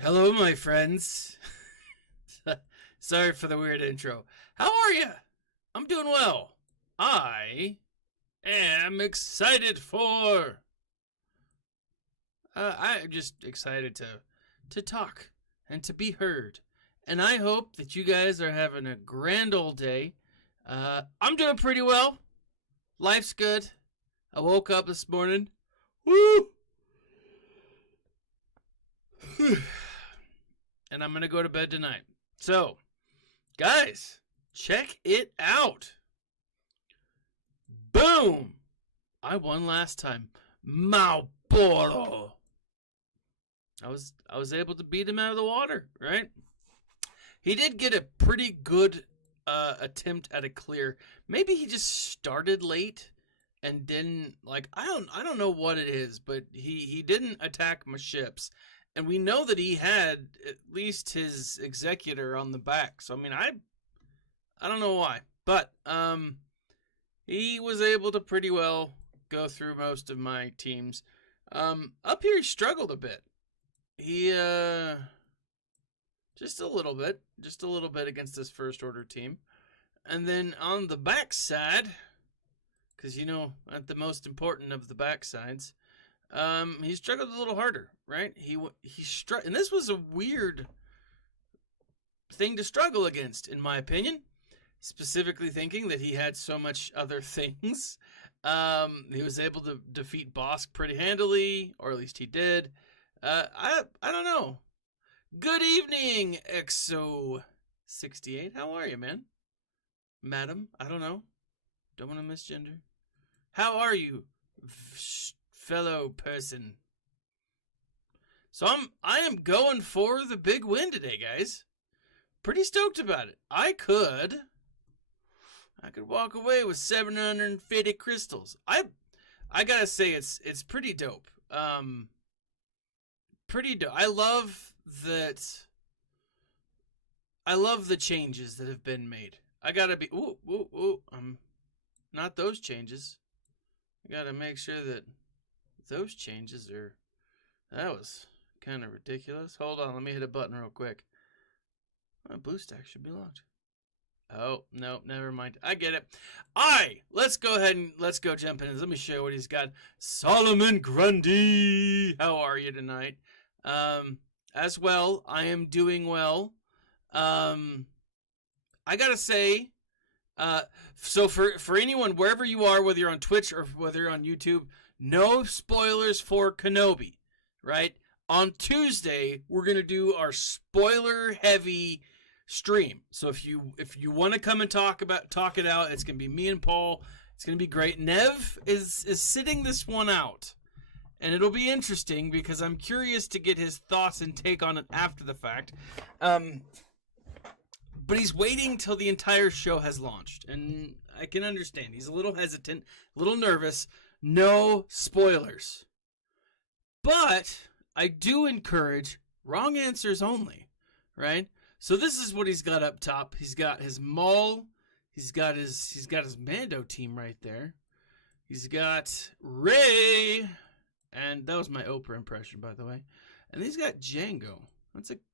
Hello, my friends. Sorry for the weird intro. How are you? I'm doing well. I am excited for. I'm just excited to talk and to be heard. And I hope that you guys are having a grand old day. I'm doing pretty well. Life's good. I woke up this morning. Woo! And I'm going to go to bed tonight. So, guys, check it out. Boom! I won last time. Malboro. I was able to beat him out of the water, right? He did get a pretty good attempt at a clear. Maybe he just started late and didn't I don't know what it is, but he didn't attack my ships. And we know that he had at least his executor on the back. So I mean, I don't know why, but he was able to pretty well go through most of my teams. Up here he struggled a bit. He just a little bit against this first order team. And then on the backside, because at the most important of the backsides, he struggled a little harder, right? And this was a weird thing to struggle against, in my opinion. Specifically thinking that he had so much other things. He was able to defeat Bosk pretty handily, or at least he did. I don't know. Good evening, XO68. How are you, man? Madam, I don't know. Don't want to misgender. How are you, fellow person? So I am going for the big win today, guys. Pretty stoked about it. I could walk away with 750 crystals. I gotta say it's pretty dope. Pretty dope. I love the changes that have been made. I gotta be not those changes. I gotta make sure that those changes are. That was kind of ridiculous. Hold on, let me hit a button real quick. BlueStack should be locked. Oh, no, never mind. I get it. Let's go ahead and let's go jump in. Let me show you what he's got. Solomon Grundy, how are you tonight? As well, I am doing well. I gotta say, so for anyone, wherever you are, whether you're on Twitch or whether you're on YouTube, no spoilers for Kenobi, right? On Tuesday, we're gonna do our spoiler-heavy stream. So if you want to come and talk it out, it's gonna be me and Paul. It's gonna be great. Nev is sitting this one out, and it'll be interesting because I'm curious to get his thoughts and take on it after the fact. But he's waiting till the entire show has launched, and I can understand. He's a little hesitant, a little nervous. No spoilers. But I do encourage wrong answers only, right? So this is what he's got up top. He's got his Maul. He's got his Mando team right there. He's got Rey, and that was my Oprah impression, by the way. And he's got Jango.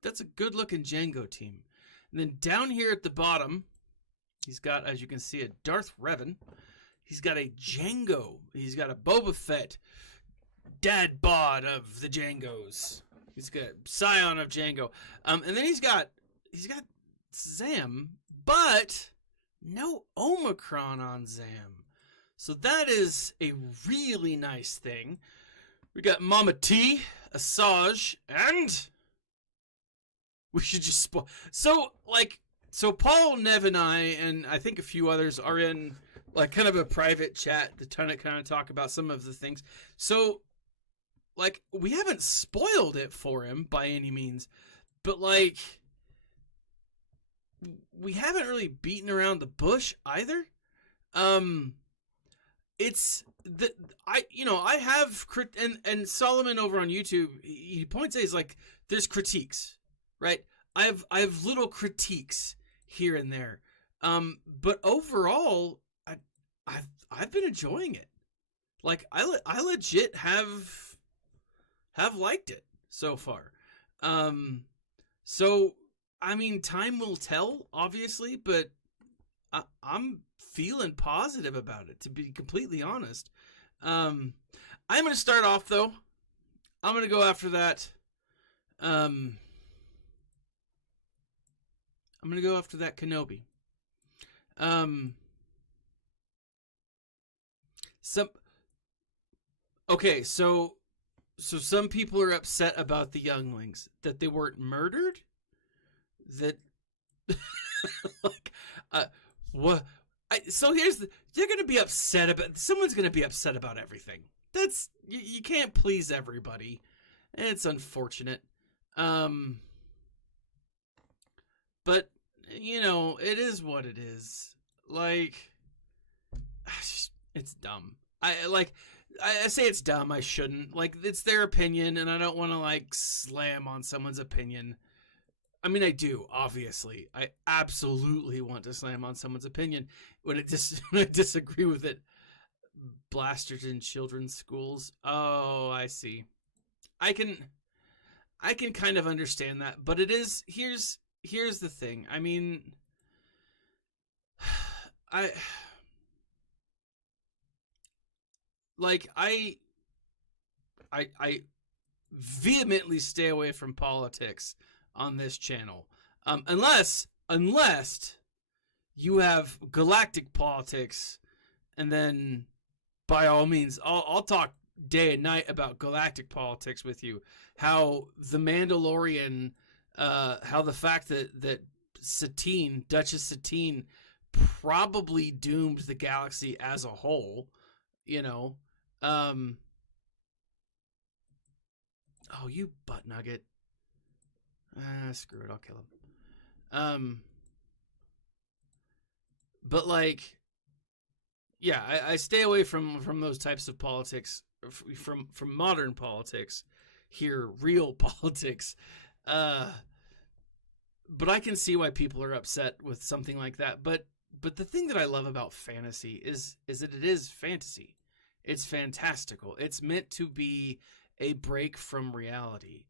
That's a good looking Jango team. And then down here at the bottom, he's got, as you can see, a Darth Revan. He's got a Jango. He's got a Boba Fett, dad bod of the Jangos. He's got scion of Jango. And then he's got Zam, but no Omicron on Zam. So that is a really nice thing. We got Mama T, Asajj, and we should just spoil. So Paul, Nev, and I think a few others are in kind of a private chat to kind of talk about some of the things. So we haven't spoiled it for him by any means, but we haven't really beaten around the bush either. It's I have and Solomon over on YouTube, he points out, he's like, there's critiques, right? I have little critiques here and there, but overall, I've been enjoying it. I legit have liked it so far. So I mean, time will tell, obviously, but I'm feeling positive about it, to be completely honest. I'm going to start off, though. I'm going to go after that. I'm going to go after that Kenobi. Some Okay, so some people are upset about the younglings, that they weren't murdered. That like what? So you're gonna be upset about, someone's gonna be upset about everything. That's you can't please everybody, and it's unfortunate. Um, but it is what it is. Like, it's dumb. I say it's dumb. I shouldn't. Like, it's their opinion, and I don't want to like slam on someone's opinion. I mean, I do, obviously. I absolutely want to slam on someone's opinion when when I disagree with it. Blasters in children's schools. Oh, I see. I can kind of understand that, but it is here's the thing. I mean, I like I vehemently stay away from politics on this channel, unless you have galactic politics, and then by all means, I'll talk day and night about galactic politics with you. How the Mandalorian, how the fact that Satine, Duchess Satine, probably doomed the galaxy as a whole. Oh, you butt nugget. Screw it, I'll kill him. But like, yeah, I stay away from those types of politics, from modern politics, here, real politics. But I can see why people are upset with something like that. But the thing that I love about fantasy is that it is fantasy. It's fantastical. It's meant to be a break from reality.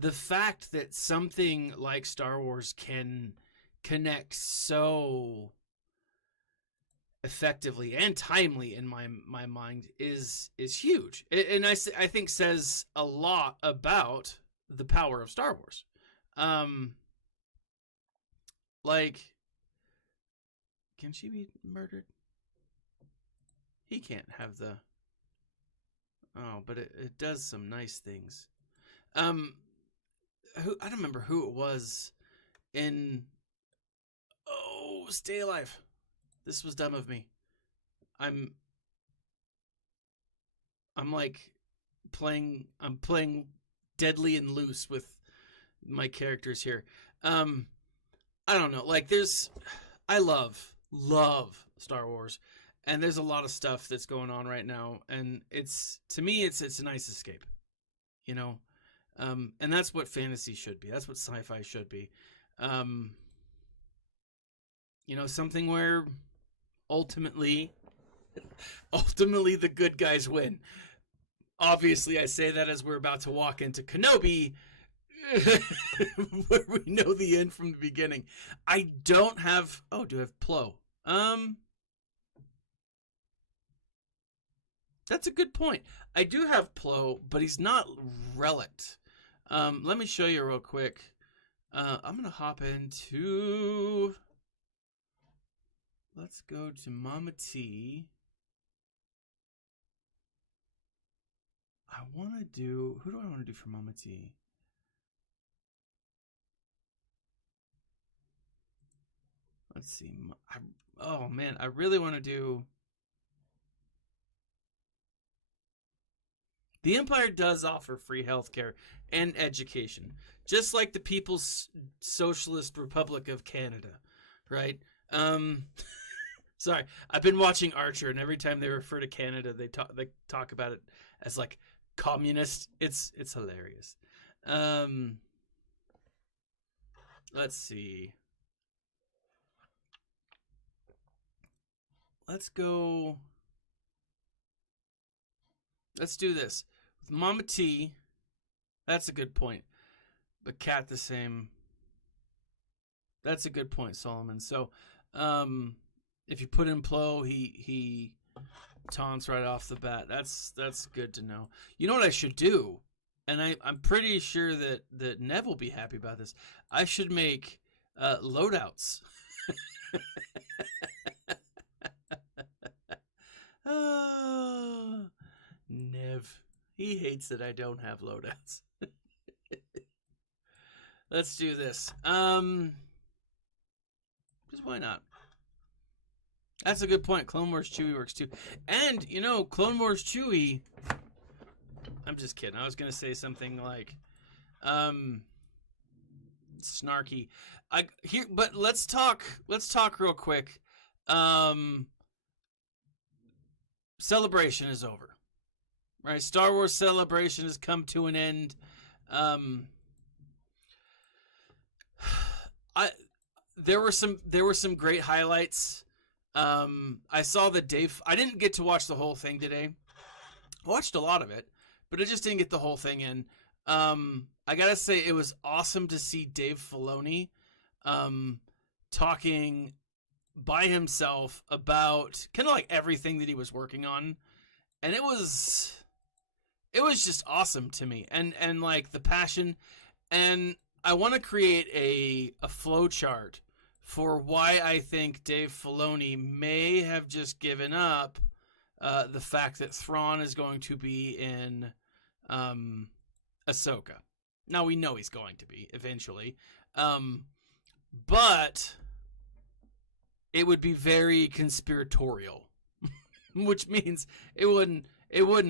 The fact that something like Star Wars can connect so effectively and timely in my mind is huge, and I think says a lot about the power of Star Wars. Like, can she be murdered? He can't have the. Oh, but it does some nice things. I don't remember who it was in. Oh, stay alive. This was dumb of me. I'm like playing. I'm playing deadly and loose with my characters here. I don't know. Like, I love Star Wars, and there's a lot of stuff that's going on right now, and to me it's a nice escape, and that's what fantasy should be. That's what sci-fi should be. Something where ultimately the good guys win. Obviously, I say that as we're about to walk into Kenobi, where we know the end from the beginning. I don't have. Oh, do I have Plo? That's a good point. I do have Plo, but he's not relict. Let me show you real quick. I'm gonna hop into. Let's go to Mama T. I want to do. Who do I want to do for Mama T? Let's see. Oh man, I really want to do. The Empire does offer free healthcare and education, just like the People's Socialist Republic of Canada, right? Sorry, I've been watching Archer, and every time they refer to Canada, they talk about it as like communist. It's hilarious. Let's see. Let's go. Let's do this with Mama T. That's a good point. But Cat the same. That's a good point, Solomon. So, if you put in Plo, he taunts right off the bat. That's good to know. You know what I should do? And I'm pretty sure that Nev will be happy about this. I should make loadouts. Oh, Nev. He hates that I don't have loadouts. Let's do this. Just why not? That's a good point. Clone Wars Chewie works too. And, you know, Clone Wars Chewie... I'm just kidding. I was going to say something like... snarky. But let's talk real quick. Celebration is over. Right? Star Wars Celebration has come to an end. There were some great highlights. I saw the Dave. I didn't get to watch the whole thing today. I watched a lot of it, but I just didn't get the whole thing in. I gotta say, it was awesome to see Dave Filoni talking by himself about kind of like everything that he was working on, and it was just awesome to me, and like the passion, and I want to create a flow chart for why I think Dave Filoni may have just given up the fact that Thrawn is going to be in Ahsoka. Now, we know he's going to be eventually, but it would be very conspiratorial, which means it wouldn't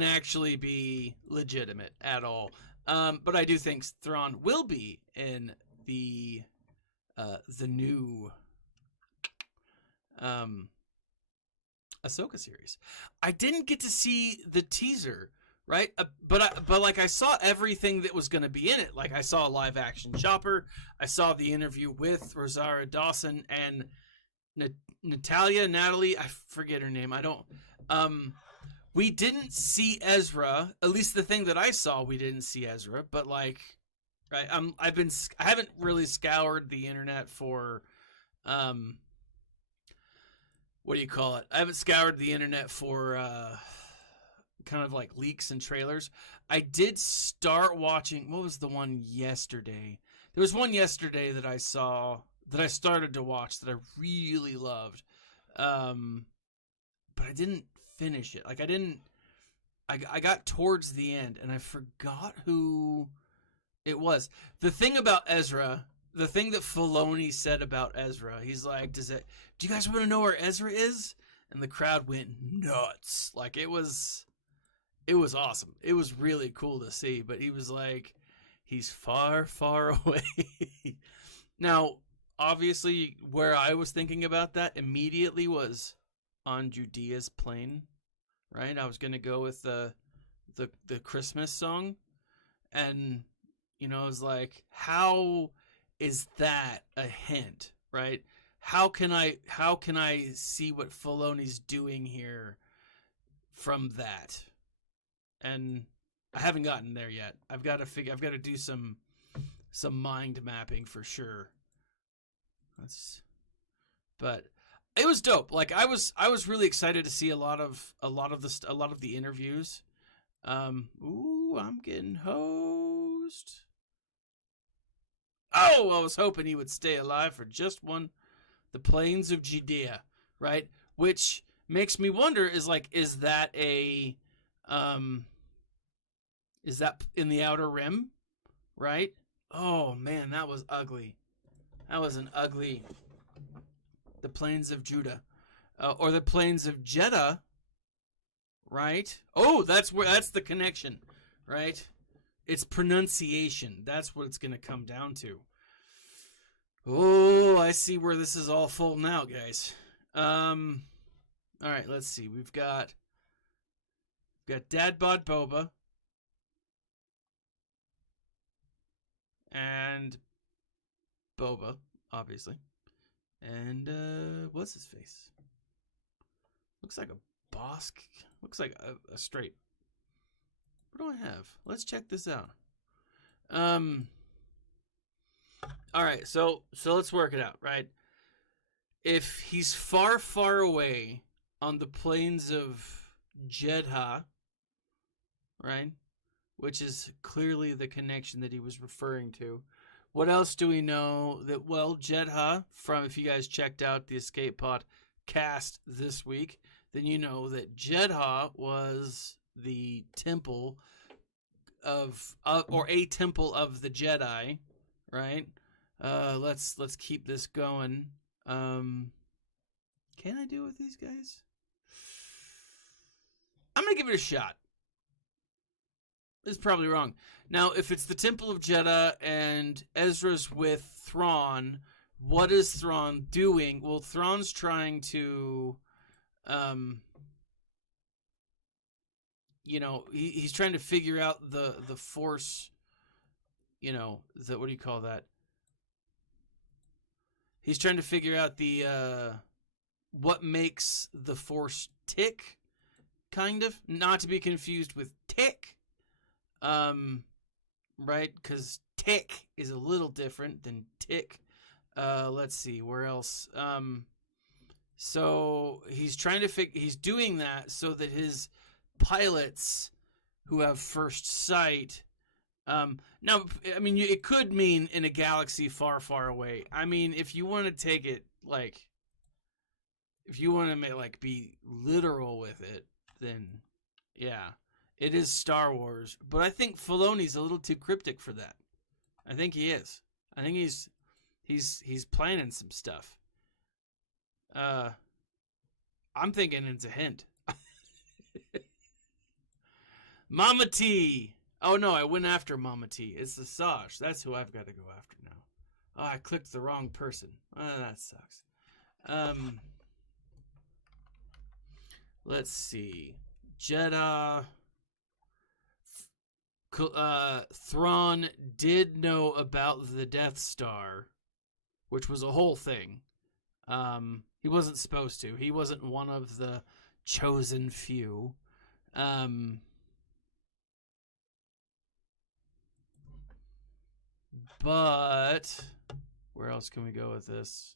actually be legitimate at all. But I do think Thrawn will be in the new Ahsoka series. I didn't get to see the teaser, right? But like I saw everything that was going to be in it. Like I saw a live action Chopper. I saw the interview with Rosario Dawson and Natalie. I forget her name. I don't. We didn't see Ezra. At least the thing that I saw, we didn't see Ezra. But like, right? I haven't really scoured the internet for, what do you call it? I haven't scoured the internet for kind of like leaks and trailers. I did start watching. What was the one yesterday? There was one yesterday that I saw that I started to watch that I really loved, but I didn't finish it. Like I got towards the end and I forgot who it was. The thing about Ezra, the thing that Filoni said about Ezra, he's like, do you guys want to know where Ezra is? And the crowd went nuts. Like it was awesome. It was really cool to see, but he was like, he's far, far away. Now, obviously where I was thinking about that immediately was on Judea's plane, right? I was going to go with the Christmas song, and you know, I was like, how is that a hint, right? How can I see what Filoni's doing here from that? And I haven't gotten there yet. I've got to do some mind mapping for sure. But it was dope. Like I was really excited to see a lot of the interviews. Ooh, I'm getting hosed. Oh, I was hoping he would stay alive for just one. The Plains of Judea, right? Which makes me wonder, is that in the Outer Rim, right? Oh man, that was ugly. That was an ugly. The Plains of Judah, or the Plains of Jeddah, right? Oh, that's the connection, right? It's pronunciation. That's what it's going to come down to. Oh, I see where this is all folding out, guys. All right, let's see. We've got Dad Bod Boba and Boba, obviously. And what's his face? Looks like a Bosk. Looks like a straight. What do I have? Let's check this out. All right, so let's work it out, right? If he's far, far away on the plains of Jedha, right? Which is clearly the connection that he was referring to. What else do we know? That, well, Jedha, from, if you guys checked out the Escape Pod cast this week, then you know that Jedha was the temple of or a temple of the Jedi, right? Let's keep this going. Can I do it with these guys? I'm gonna give it a shot. It's probably wrong. Now, if it's the Temple of Jedha and Ezra's with Thrawn, what is Thrawn doing? Well, Thrawn's trying to, he's trying to figure out the Force, what do you call that? He's trying to figure out the, what makes the Force tick, kind of. Not to be confused with tick. Right? Because tick is a little different than tick. Let's see, where else? So he's trying to he's doing that so that his pilots who have first sight, now, I mean, it could mean in a galaxy far, far away. I mean, if you want to take it, if you want to, be literal with it, then, yeah. It is Star Wars, but I think Filoni's a little too cryptic for that. I think he is. I think he's planning some stuff. I'm thinking it's a hint. Mama T. Oh no, I went after Mama T. It's the Asajj. That's who I've got to go after now. Oh, I clicked the wrong person. Oh, that sucks. Let's see. Jedha. Thrawn did know about the Death Star, which was a whole thing. He wasn't supposed to. He wasn't one of the chosen few. But where else can we go with this?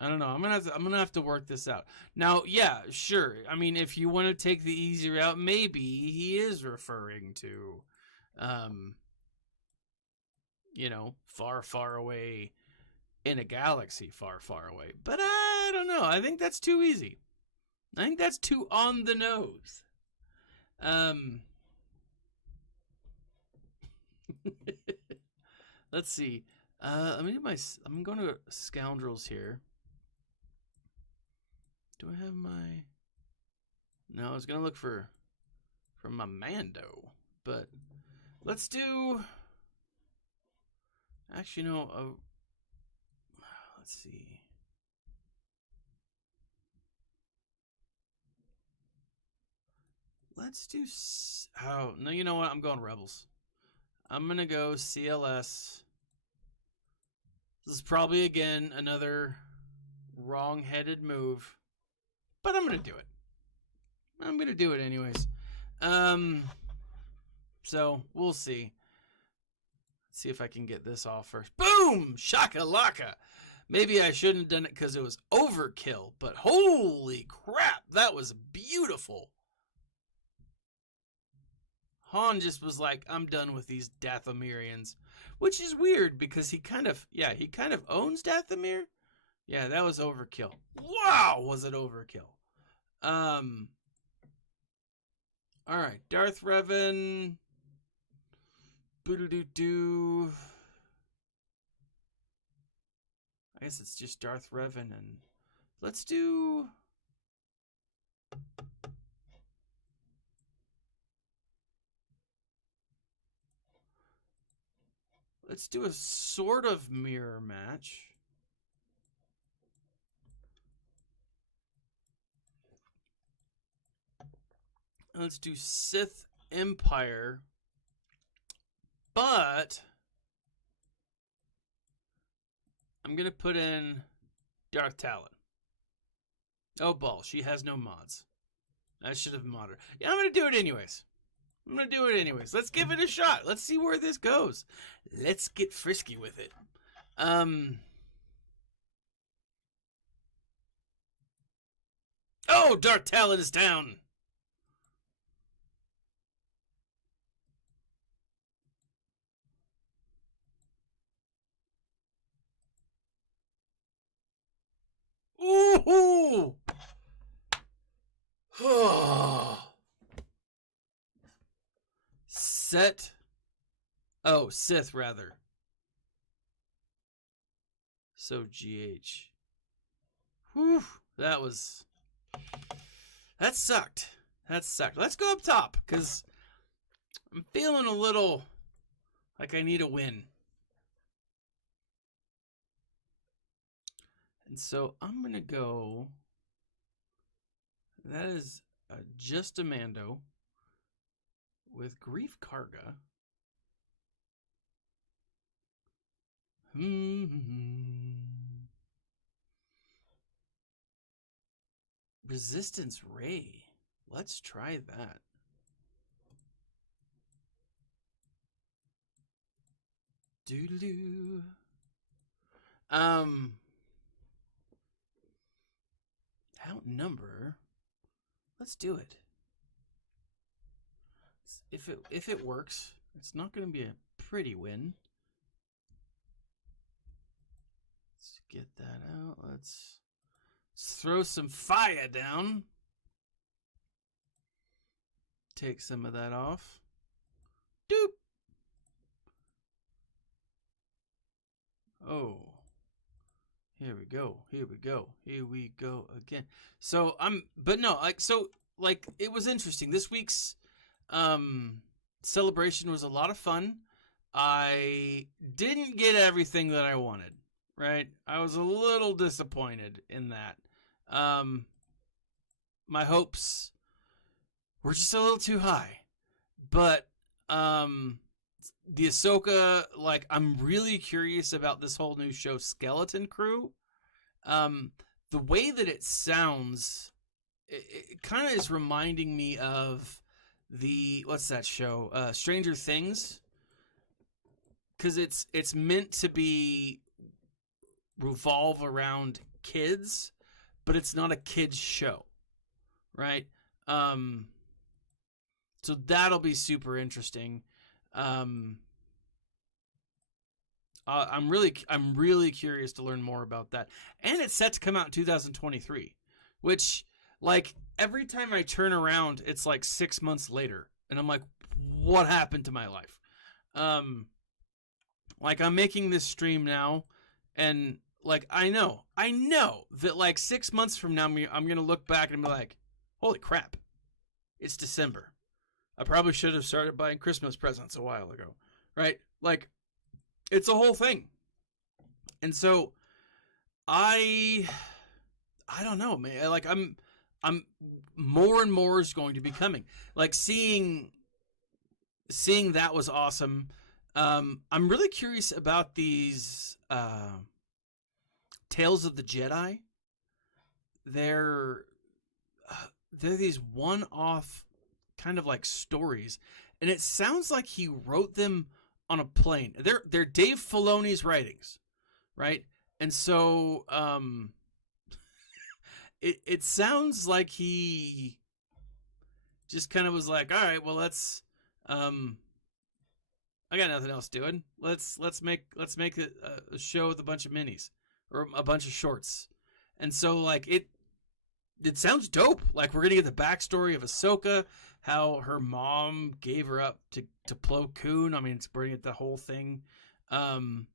I don't know. I'm gonna have to work this out. Now, yeah, sure. I mean, if you want to take the easy route, maybe he is referring to, far, far away in a galaxy far, far away. But I don't know. I think that's too easy. I think that's too on the nose. Let's see. Let me do I'm going to scoundrels here. Do I have my... No, I was going to look for my Mando. But let's do... Actually, no. Let's see. Let's do... Oh, no, you know what? I'm going Rebels. I'm going to go CLS. This is probably, again, another wrong-headed move. But I'm going to do it. I'm going to do it anyways. So, we'll see. Let's see if I can get this off first. Boom! Shakalaka! Maybe I shouldn't have done it because it was overkill. But holy crap, that was beautiful. Han just was like, I'm done with these Dathomirians. Which is weird because he kind of owns Dathomir. Yeah, that was overkill. Wow, was it overkill. Alright, Darth Revan. Boo-doo-doo-doo. I guess it's just Darth Revan and let's do... Let's do a sort of mirror match. Let's do Sith Empire. But I'm going to put in Darth Talon. Oh, ball. She has no mods. I should have modded her. Yeah, I'm going to do it anyways. I'm gonna do it anyways. Let's give it a shot. Let's see where this goes. Let's get frisky with it. Oh, Dark Talon is down. Ooh. Set. Oh, Sith rather. So GH. Whew. That sucked. That sucked. Let's go up top because I'm feeling a little like I need a win. And so I'm going to go. That is just a Mando with Grief Karga. Resistance Ray. Let's try that. Doodaloo. Outnumber. Let's do it. If it works, it's not going to be a pretty win. Let's get that out. Let's throw some fire down. Take some of that off. Doop. Oh. Here we go. Here we go. Here we go again. So but no, it was interesting. This week's celebration was a lot of fun. I didn't get everything that I wanted, right? I was a little disappointed in that. My hopes were just a little too high. But the Ahsoka, I'm really curious about this whole new show, Skeleton Crew. The way that it sounds, it kind of is reminding me of what's that show? Stranger Things. Because it's meant to be revolve around kids, but it's not a kids show, right? So that'll be super interesting. I'm really curious to learn more about that. And it's set to come out in 2023, which every time I turn around, it's 6 months later. And I'm like, what happened to my life? I'm making this stream now and I know that 6 months from now, I'm going to look back and be like, holy crap, it's December. I probably should have started buying Christmas presents a while ago, right? It's a whole thing. And so I don't know, man. I'm more and more is going to be coming. Seeing that was awesome. I'm really curious about these Tales of the Jedi. They're these one-off kind of stories, and it sounds like he wrote them on a plane. They're Dave Filoni's writings, right? And so it sounds like he just kind of was like, all right, well, let's I got nothing else doing. Let's make a show with a bunch of minis or a bunch of shorts. And so it sounds dope. We're gonna get the backstory of Ahsoka, how her mom gave her up to Plo Koon. I mean, it's bringing the whole thing. I'm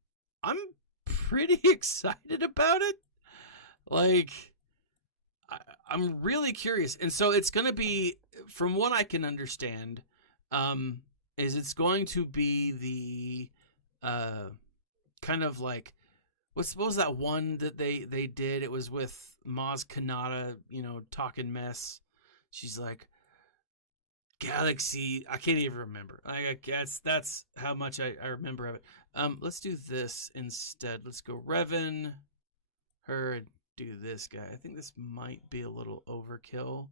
pretty excited about it. I'm really curious. And so it's gonna be, from what I can understand, is it's going to be the kind of what was that one that they did? It was with Maz Kanata, talking mess. She's like, Galaxy. I can't even remember. I guess that's how much I remember of it. Let's do this instead. Let's go Revan, her, and do this guy. I think this might be a little overkill.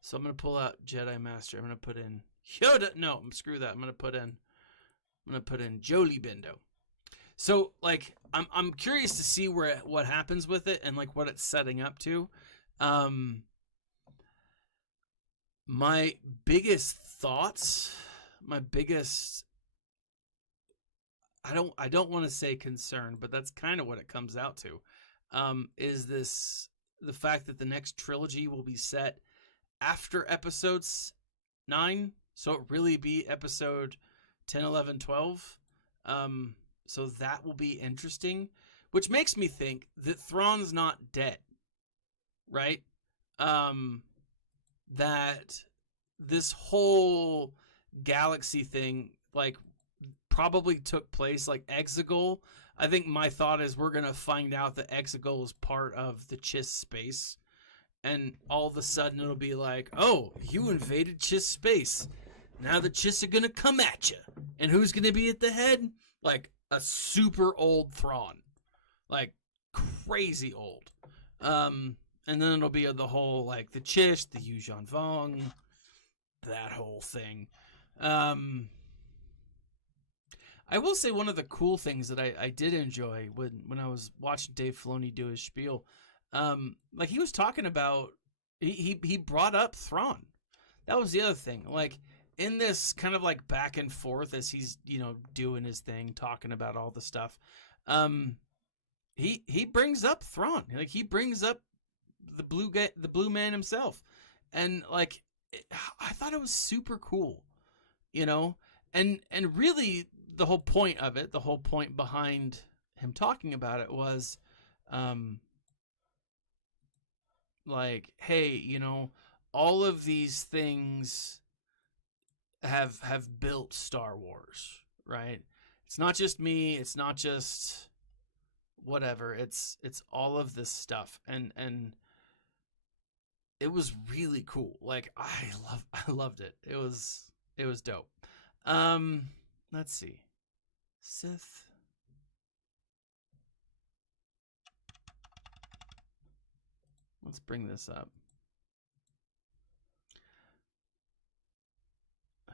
So I'm going to pull out Jedi Master. I'm going to put in Yoda. No, screw that. I'm gonna put in Jolie Bindo. So like I'm curious to see what happens with it and like what it's setting up to. My biggest thoughts, my biggest I don't want to say concern, but that's kind of what it comes out to. Is the fact that the next trilogy will be set after episodes 9, so it really be episode 10, 11, 12. So that will be interesting, which makes me think that Thrawn's not dead, right? That this whole galaxy thing, like, probably took place like Exegol. I think my thought is we're gonna find out that Exegol is part of the Chiss space, and all of a sudden it'll be like, oh, you invaded Chiss space. Now the Chiss are gonna come at you, and who's gonna be at the head? Like a super old Thrawn, like crazy old. And then it'll be the whole like the Chiss, the Yuuzhan Vong, that whole thing. I will say one of the cool things that I did enjoy when I was watching Dave Filoni do his spiel, like he was talking about, he brought up Thrawn. That was the other thing. Like in this kind of like back and forth as he's, you know, doing his thing, talking about all the stuff, he brings up Thrawn. Like he brings up the blue man himself, and like I thought it was super cool, you know, and really. The whole point of it, the whole point behind him talking about it was, like, hey, you know, all of these things have built Star Wars, right? It's not just me. It's not just whatever. It's all of this stuff, and it was really cool. Like I loved it. It was dope. Let's see. Sith. Let's bring this up.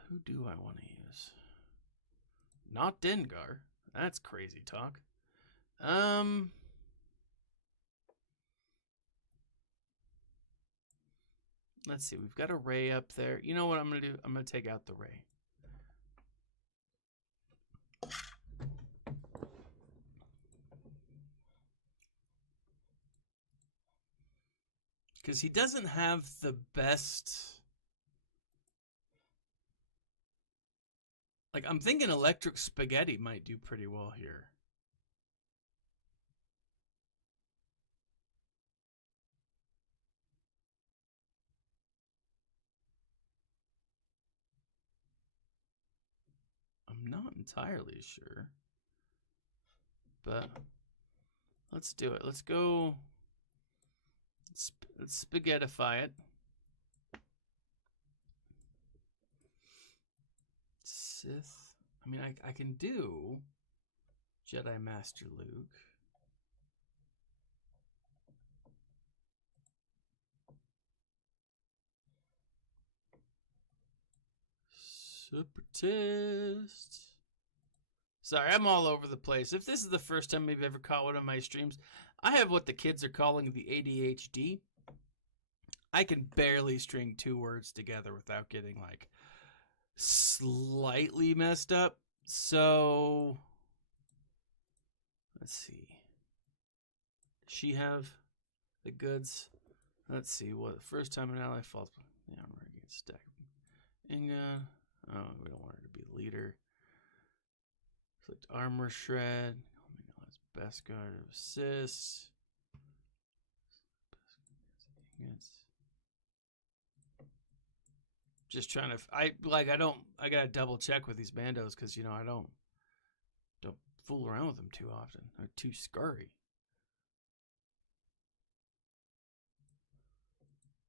Who do I want to use? Not Dengar. That's crazy talk. Let's see. We've got a Rey up there. You know what I'm going to do? I'm going to take out the Rey. Because he doesn't have the best... Like, I'm thinking Electric Spaghetti might do pretty well here. I'm not entirely sure. But let's do it. Let's go... Let's spaghettify it. Sith. I mean, I can do Jedi Master Luke. Separatist. Sorry, I'm all over the place. If this is the first time you've ever caught one of my streams, I have what the kids are calling the ADHD. I can barely string 2 words together without getting like slightly messed up. So let's see. Does she have the goods? Let's see. What first time an ally falls? Yeah, we're gonna get stacked. Inga. Oh, we don't want her to be the leader. Select armor shred. Oh my god, it's best guard of assist. Just trying to. I gotta double check with these bandos because you know I don't fool around with them too often. They're too scurry.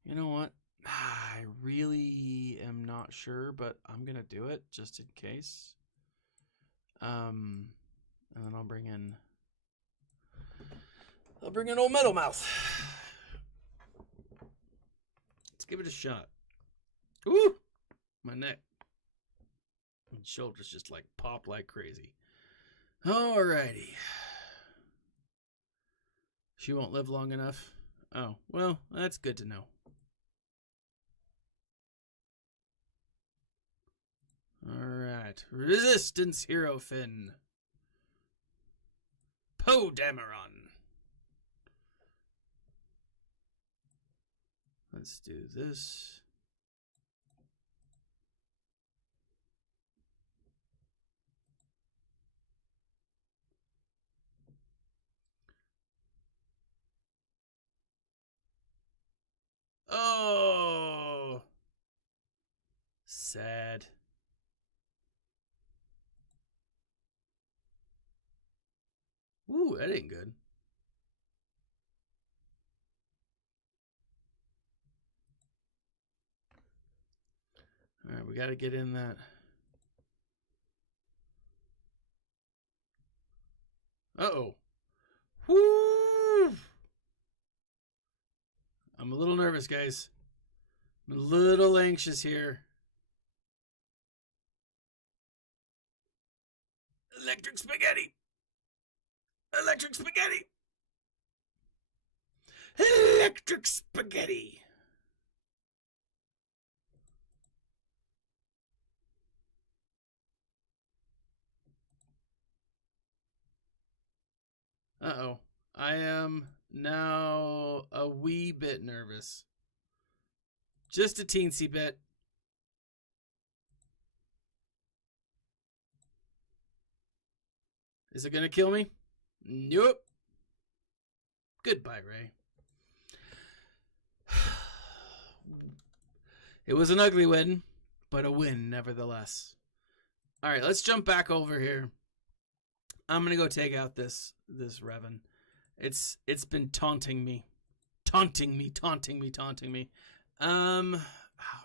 You know what? I really am not sure, but I'm gonna do it just in case. And then I'll bring in Old Metal Mouth. Let's give it a shot. Ooh, my neck. shoulders just like pop like crazy. Alrighty. She won't live long enough. Oh, well, that's good to know. Alright. Resistance Hero Finn. Poe Dameron. Let's do this. Oh, sad. Ooh, that ain't good. All right, we got to get in that. Uh-oh. Woo! I'm a little nervous, guys. I'm a little anxious here. Electric spaghetti. Electric spaghetti. Electric spaghetti. Uh-oh. I am now a wee bit nervous. Just a teensy bit. Is it going to kill me? Nope. Goodbye, Ray. It was an ugly win, but a win nevertheless. All right, let's jump back over here. I'm going to go take out this Revan. It's been taunting me. Taunting me. Oh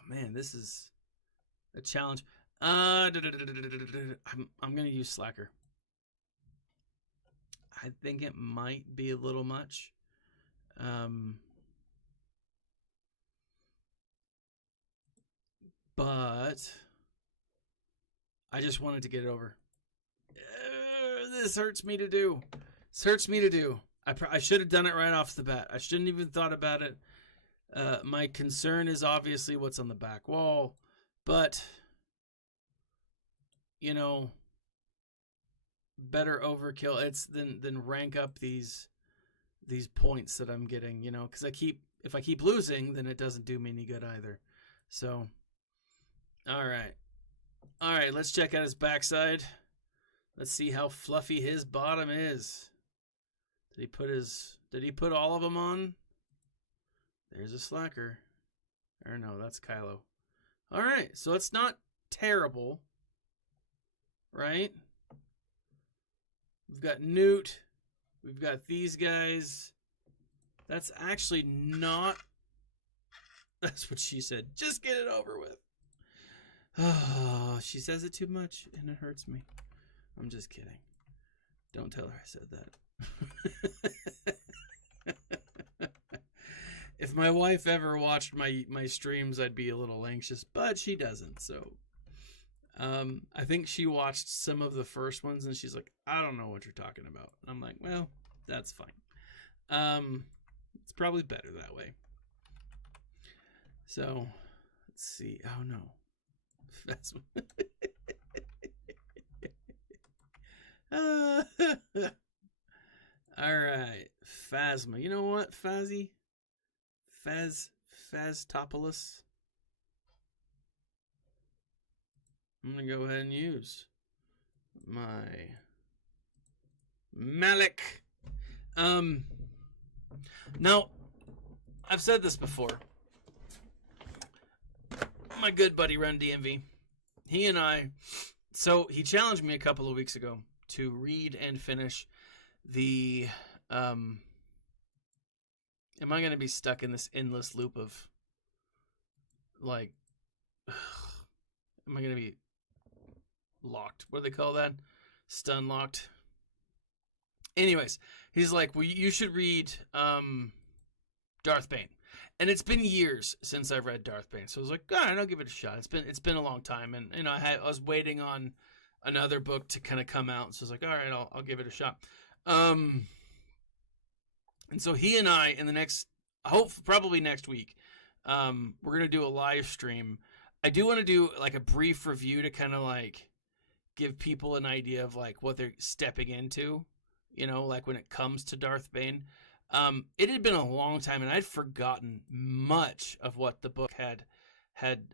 man, this is a challenge. I'm going to use Slacker. I think it might be a little much. But I just wanted to get it over. This hurts me to do. I should have done it right off the bat. I shouldn't even thought about it. My concern is obviously what's on the back wall, but you know, better overkill than rank up these points that I'm getting, you know, because if I keep losing, then it doesn't do me any good either. So, all right, let's check out his backside. Let's see how fluffy his bottom is. Did he put all of them on? There's a Slacker. Or no, that's Kylo. All right, so it's not terrible, right? We've got Newt. We've got these guys. That's actually not... That's what she said. Just get it over with. Oh, she says it too much, and it hurts me. I'm just kidding. Don't tell her I said that. If my wife ever watched my streams, I'd be a little anxious, but she doesn't, so... I think she watched some of the first ones and she's like, I don't know what you're talking about. And I'm like, well, that's fine. It's probably better that way. So let's see. Oh no. All right. Phasma. You know what? Phastopoulos. I'm going to go ahead and use my Malik. Now, I've said this before. My good buddy Run DMV, he and I, so he challenged me a couple of weeks ago to read and finish the, am I going to be stuck in this endless loop of, like, am I going to be locked? What do they call that? Stun locked. Anyways, he's like, well, you should read Darth Bane. and it's been years since I've read Darth Bane, so I was like, all right, I'll give it a shot. It's been a long time, and I was waiting on another book to kind of come out, so I was like, all right, I'll give it a shot. And so he and I, in the next, probably next week, we're gonna do a live stream. I do want to do like a brief review to kind of like give people an idea of like what they're stepping into, like when it comes to Darth Bane. It had been a long time, and I'd forgotten much of what the book had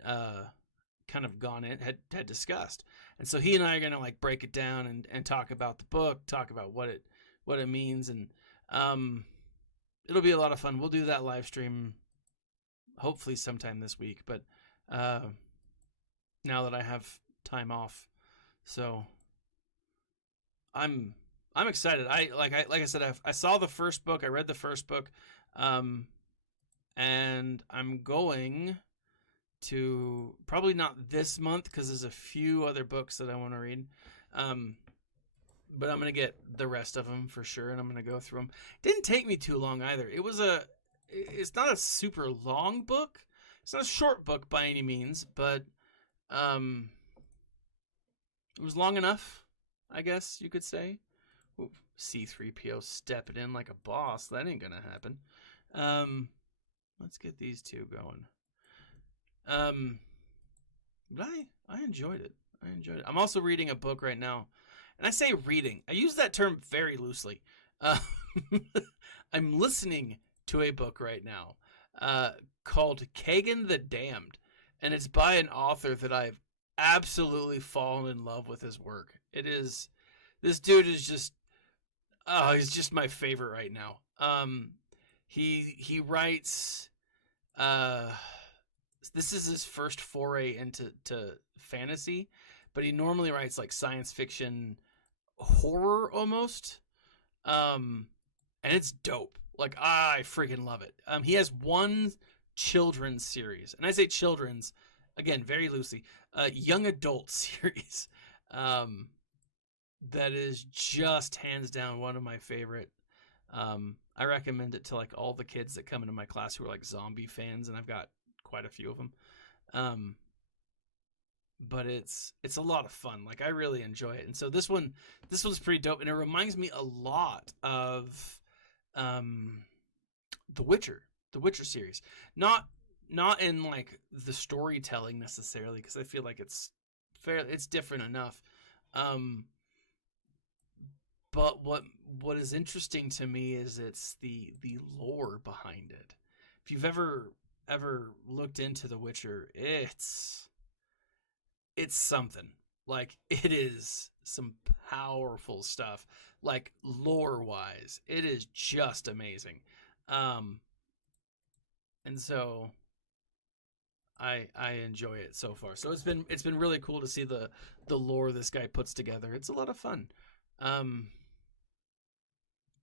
kind of gone in, had discussed. And so he and I are gonna like break it down and talk about the book, talk about what it means, and it'll be a lot of fun. We'll do that live stream hopefully sometime this week, but now that I have time off, so I'm excited. Like I said, I saw the first book. I read the first book, and I'm going to probably not this month because there's a few other books that I want to read, but I'm gonna get the rest of them for sure, and I'm gonna go through them. It didn't take me too long either. It's not a super long book. It's not a short book by any means, but it was long enough, I guess you could say. Ooh, C-3PO stepping in like a boss. That ain't gonna happen. Let's get these two going. But I enjoyed it. I'm also reading a book right now. And I say reading. I use that term very loosely. I'm listening to a book right now called Kagan the Damned. And it's by an author that I've absolutely fallen in love with his work. This dude is just, he's just my favorite right now. He writes, this is his first foray into fantasy, but he normally writes like science fiction horror almost. And it's dope. Like, I freaking love it. He has one children's series, and I say children's, again, very loosely, young adult series, that is just hands down one of my favorite. I recommend it to like all the kids that come into my class who are like zombie fans, and I've got quite a few of them. But it's a lot of fun. Like, I really enjoy it. And so this one's pretty dope, and it reminds me a lot of The Witcher series. Not in like the storytelling necessarily, because I feel like it's different enough. But what is interesting to me is it's the lore behind it. If you've ever looked into The Witcher, it's something. Like, it is some powerful stuff. Like, lore wise, it is just amazing. And so I enjoy it so far. So it's been really cool to see the lore this guy puts together. It's a lot of fun.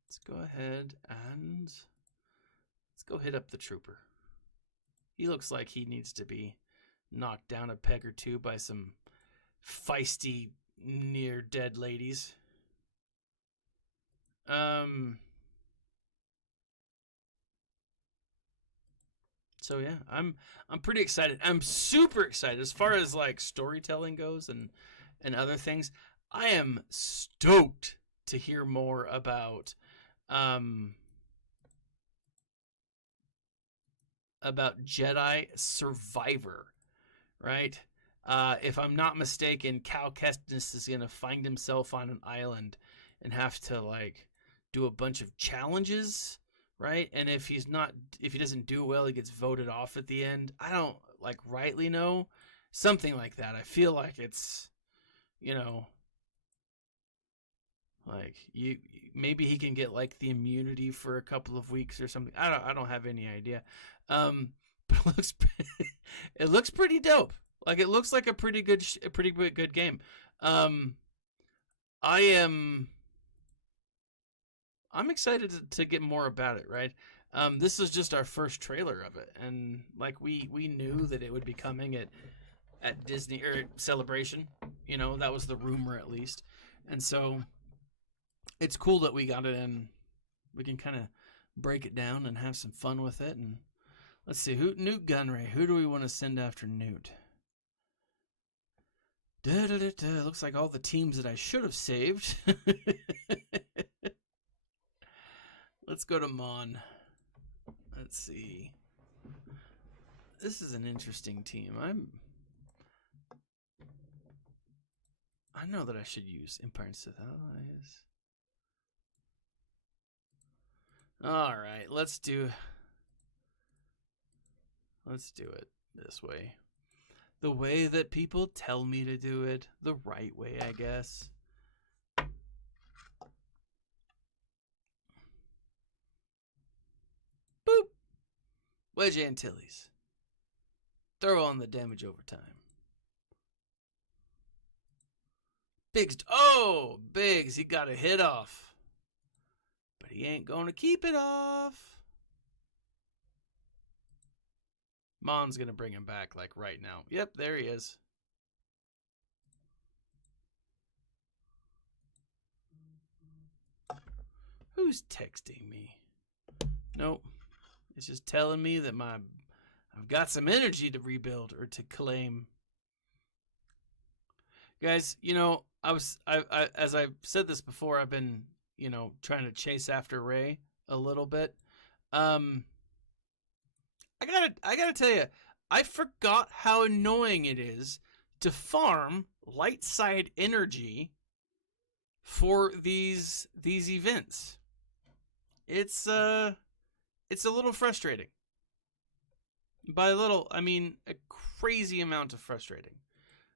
Let's go ahead and let's go hit up the trooper. He looks like he needs to be knocked down a peg or two by some feisty near dead ladies. So yeah, I'm pretty excited. I'm super excited as far as like storytelling goes and other things. I am stoked to hear more about Jedi Survivor, right? If I'm not mistaken, Cal Kestis is gonna find himself on an island and have to like do a bunch of challenges, right? And if he doesn't do well, he gets voted off at the end. I don't like rightly know, something like that. I feel like it's, like maybe he can get like the immunity for a couple of weeks or something. I don't have any idea. But it looks pretty dope. Like, it looks like a pretty good game. I'm excited to get more about it, right? This is just our first trailer of it, and like we knew that it would be coming at Disney or Celebration. That was the rumor at least, and so it's cool that we got it in. We can kind of break it down and have some fun with it and Let's see. Newt Gunray. Who do we want to send after Newt? Looks like all the teams that I should have saved. Let's go to Mon. Let's see. This is an interesting team. I know that I should use Empire and Sith Allies. All right, let's do it this way. The way that people tell me to do it. The right way, I guess. Boop. Wedge Antilles. Throw on the damage over time. Biggs. Oh, Biggs. He got a hit off. But he ain't going to keep it off. Mon's going to bring him back like right now. Yep, there he is. Who's texting me? Nope. It's just telling me that I've got some energy to rebuild or to claim. Guys, you know, as I've said this before, I've been, you know, trying to chase after Rey a little bit. I gotta tell you, I forgot how annoying it is to farm light side energy for these events. It's a little frustrating. By a little, I mean a crazy amount of frustrating.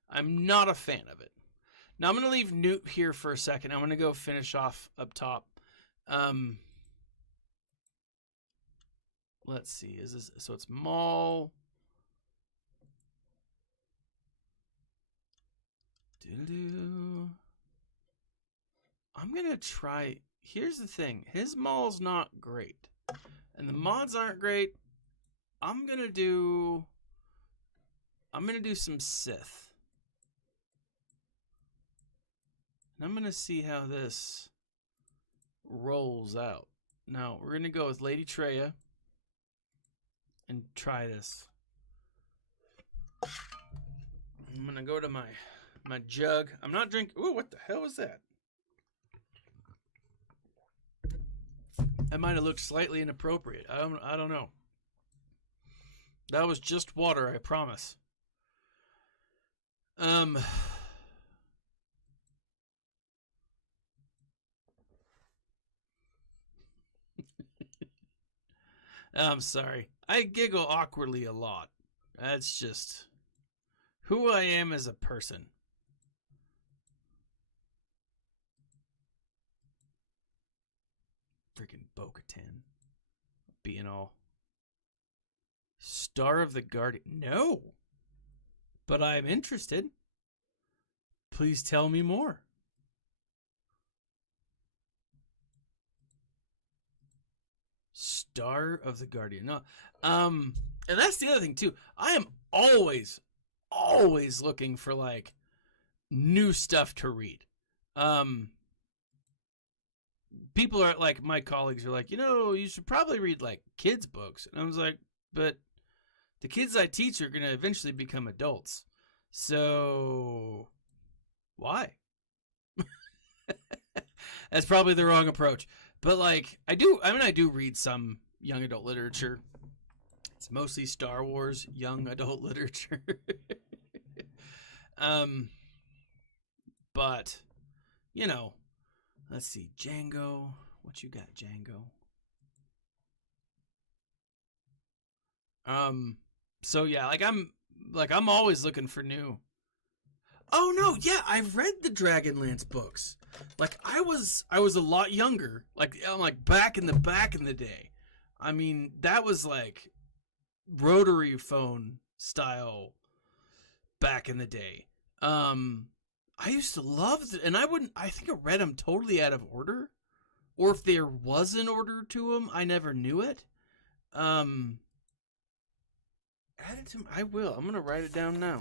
I'm not a fan of it. Now I'm gonna leave Newt here for a second. I'm gonna go finish off up top. Let's see. Is this so? It's Maul. I'm gonna try. Here's the thing. His Maul's not great, and the mods aren't great. I'm gonna do some Sith, and I'm gonna see how this rolls out. Now we're gonna go with Lady Treya and try this. I'm gonna go to my jug. I'm not drinking. Ooh, what the hell was that? That might have looked slightly inappropriate. I don't know. That was just water, I promise. I'm sorry. I giggle awkwardly a lot. That's just who I am as a person. Freaking Bo-Katan. Being all Star of the Guardian. No. But I'm interested. Please tell me more. Star of the Guardian. No. And that's the other thing too. I am always looking for like new stuff to read. People are like, my colleagues are like, you know, you should probably read like kids books. And I was like, but the kids I teach are going to eventually become adults. So why? That's probably the wrong approach. But like, I do read some young adult literature. It's mostly Star Wars young adult literature. But you know, let's see, Django. What you got, Django? So yeah, I'm always looking for new. Oh no, yeah, I've read the Dragonlance books. Like I was a lot younger. Like back in the day. I mean, that was like rotary phone style back in the day. I used to love it, and I think I read them totally out of order, or if there was an order to them, I never knew it. Add it to. I will. I'm gonna write it down now.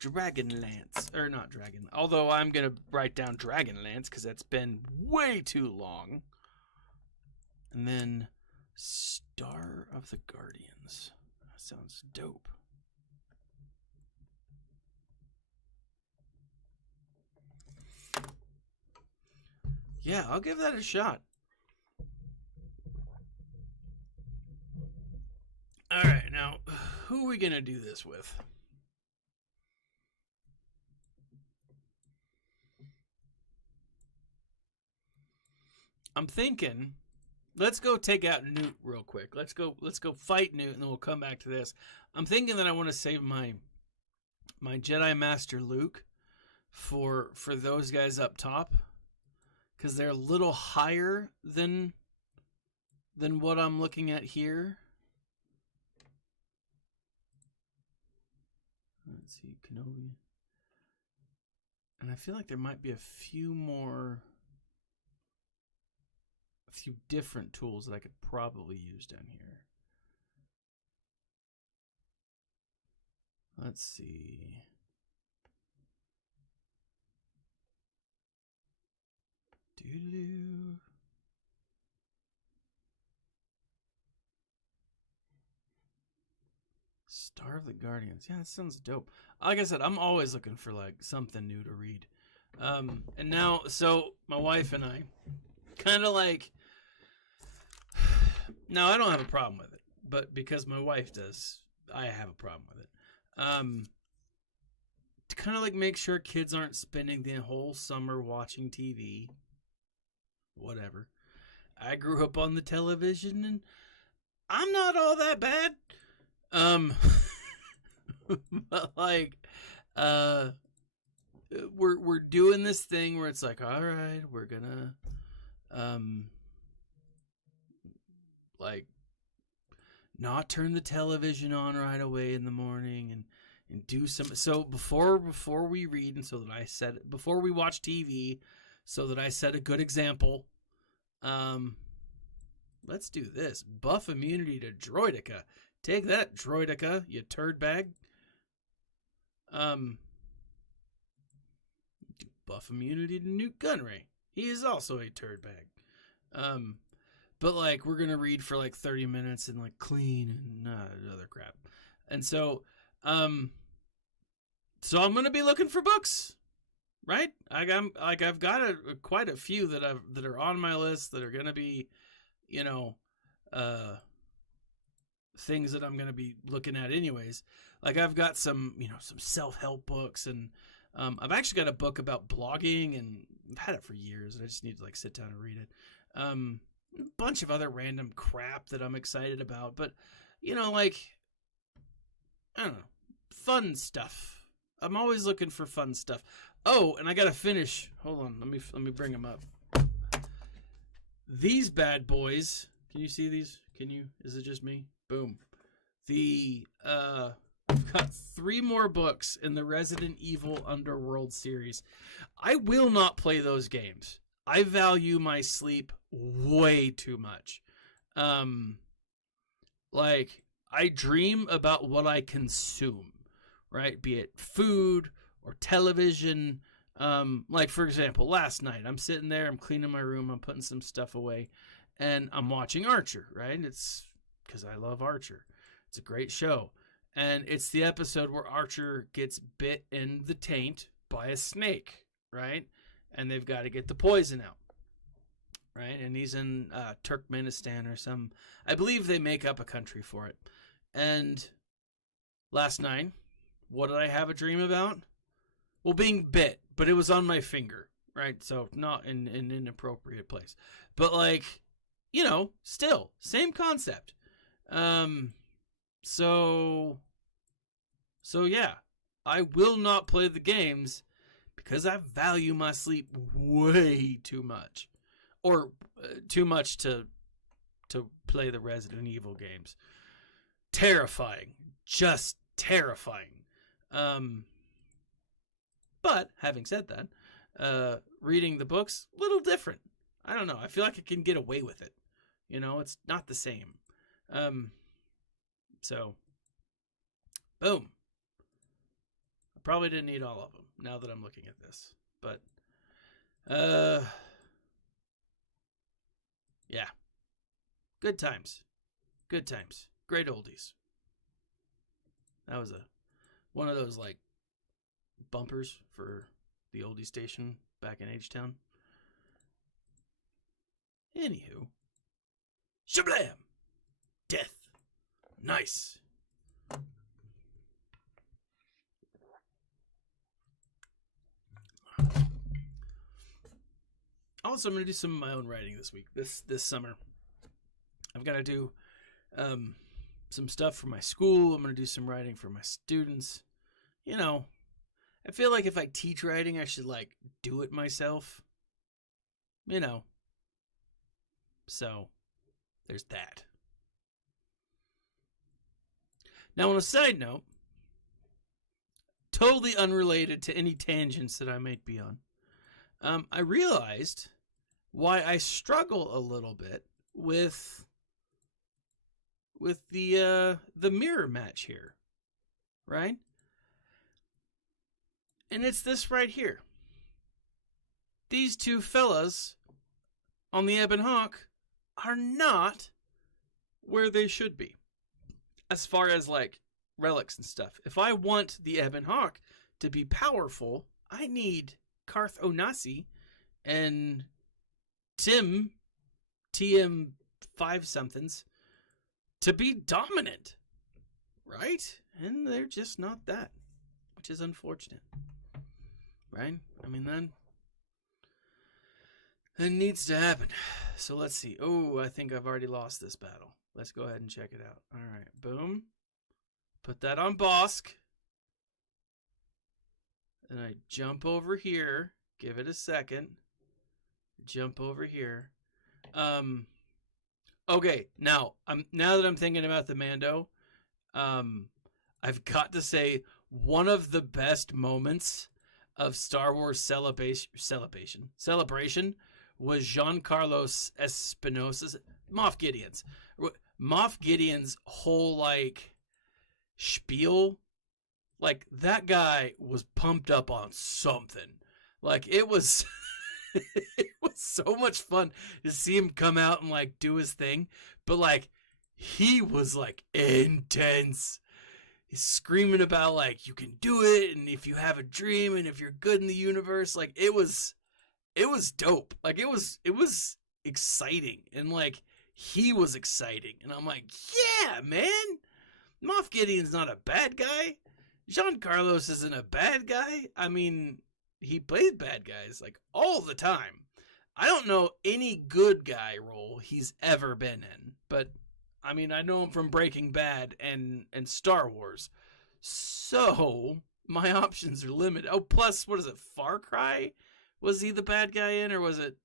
Dragonlance, or not Dragon. Although I'm gonna write down Dragonlance because that's been way too long. And then Star of the Guardians. sounds dope. Yeah, I'll give that a shot. All right, now, who are we going to do this with? I'm thinking, let's go take out Newt real quick. Let's go fight Newt, and then we'll come back to this. I'm thinking that I want to save my Jedi Master Luke for those guys up top, because they're a little higher than what I'm looking at here. Let's see, Kenobi. And I feel like there might be a few different tools that I could probably use down here. Let's see. Doo-doo-doo. Star of the Guardians. Yeah, that sounds dope. Like I said, I'm always looking for like something new to read. And now, so my wife and I kind of like, now I don't have a problem with it, but because my wife does, I have a problem with it. To kind of like make sure kids aren't spending the whole summer watching TV. Whatever. I grew up on the television and I'm not all that bad. But like, we're doing this thing where it's like, all right, we're gonna, like, not turn the television on right away in the morning and do some. So before we read, and so that I said before we watch TV, so that I set a good example. Let's do this. Buff immunity to Droidica. Take that, Droidica, you turd bag. Buff immunity to Newt Gunray. He is also a turd bag. But like we're gonna read for like 30 minutes and like clean and other crap. And so I'm gonna be looking for books, right? I've got quite a few that are on my list that are gonna be, things that I'm gonna be looking at anyways. Like I've got some self-help books, and I've actually got a book about blogging, and I've had it for years, and I just need to like sit down and read it. A bunch of other random crap that I'm excited about, but like, I don't know, fun stuff. I'm always looking for fun stuff. Oh, and I gotta finish. Hold on, let me bring them up. These bad boys. Can you see these? Is it just me? Boom. I've got 3 more books in the Resident Evil Underworld series. I will not play those games. I value my sleep way too much. Like, I dream about what I consume, right? Be it food or television. Like, for example, last night, I'm sitting there, I'm cleaning my room, I'm putting some stuff away, and I'm watching Archer, right? It's because I love Archer. It's a great show. And it's the episode where Archer gets bit in the taint by a snake, right? And they've got to get the poison out, right? And he's in Turkmenistan or some. I believe they make up a country for it. And last night, what did I have a dream about? Well, being bit, but it was on my finger, right? So not in an inappropriate place. But like, still, same concept. So yeah, I will not play the games because I value my sleep way too much, or too much to play the Resident Evil games. Terrifying, just terrifying. But having said that, reading the books, a little different. I don't know. I feel like I can get away with it. It's not the same. So, boom. I probably didn't need all of them now that I'm looking at this. But, yeah. Good times. Good times. Great oldies. That was one of those like bumpers for the oldie station back in H-Town. Anywho. Shablam! Death. Nice. Also, I'm going to do some of my own writing this week, this summer. I've got to do some stuff for my school. I'm going to do some writing for my students. You know, I feel like if I teach writing, I should, like, do it myself. You know. So, there's that. Now, on a side note, totally unrelated to any tangents that I might be on, I realized why I struggle a little bit with the mirror match here, right? And it's this right here. These two fellas on the Ebon Hawk are not where they should be, as far as like relics and stuff. If I want the Ebon Hawk to be powerful, I need Karth Onasi and TM 5 somethings to be dominant, right? And they're just not that, which is unfortunate, right? I mean, that needs to happen. So let's see. Oh, I think I've already lost this battle. Let's go ahead and check it out. All right, boom. Put that on Bosk. And I jump over here. Give it a second. Jump over here. Okay, now that I'm thinking about the Mando, I've got to say one of the best moments of Star Wars celebration was Giancarlo Espinosa's Moff Gideon's whole like spiel. Like, that guy was pumped up on something. Like, it was it was so much fun to see him come out and like do his thing, but like he was like intense. He's screaming about like you can do it, and if you have a dream, and if you're good in the universe. Like, it was dope. Like, it was exciting, and like he was exciting, and I'm like, yeah, man, Moff Gideon's not a bad guy. Giancarlo isn't a bad guy. I mean, he plays bad guys like all the time. I don't know any good guy role he's ever been in, but I mean, I know him from Breaking Bad and Star Wars, so my options are limited. Oh, plus, what is it, Far Cry? Was he the bad guy in, or was it?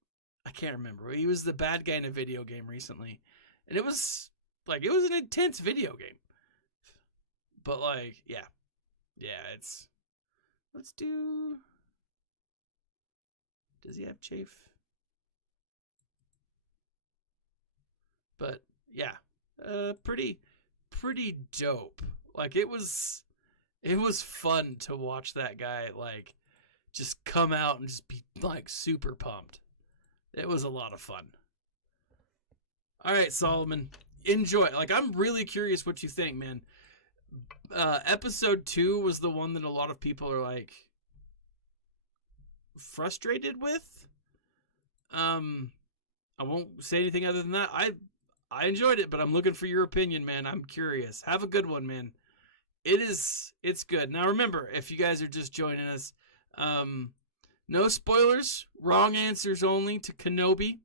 I can't remember. He was the bad guy in a video game recently, and it was an intense video game. But like, yeah, let's do. Does he have chafe? But yeah, pretty dope. Like, it was fun to watch that guy like just come out and just be like super pumped. It was a lot of fun. All right, Solomon, enjoy. Like, I'm really curious what you think, man. Episode 2 was the one that a lot of people are like frustrated with. I won't say anything other than that. I enjoyed it, but I'm looking for your opinion, man. I'm curious. Have a good one, man. It's good. Now remember, if you guys are just joining us, no spoilers, wrong answers only to Kenobi.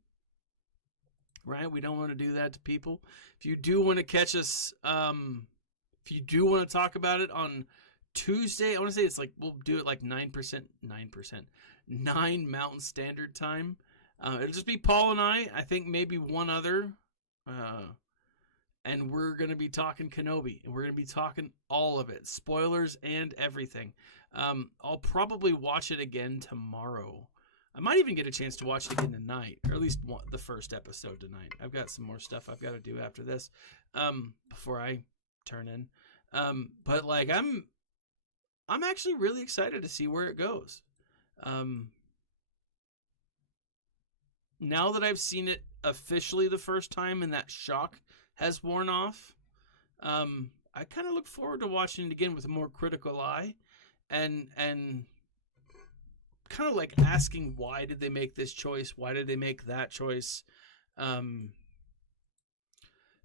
Right? We don't want to do that to people. If you do want to catch us, if you do want to talk about it on Tuesday, I want to say it's like, we'll do it like 9 Mountain Standard Time. It'll just be Paul and I think maybe one other. And we're going to be talking Kenobi, and we're going to be talking all of it, spoilers and everything. I'll probably watch it again tomorrow. I might even get a chance to watch it again tonight, or at least the first episode tonight. I've got some more stuff I've got to do after this, before I turn in. But like, I'm actually really excited to see where it goes. Now that I've seen it officially the first time and that shock has worn off, I kind of look forward to watching it again with a more critical eye, and kind of like asking, why did they make this choice? Why did they make that choice?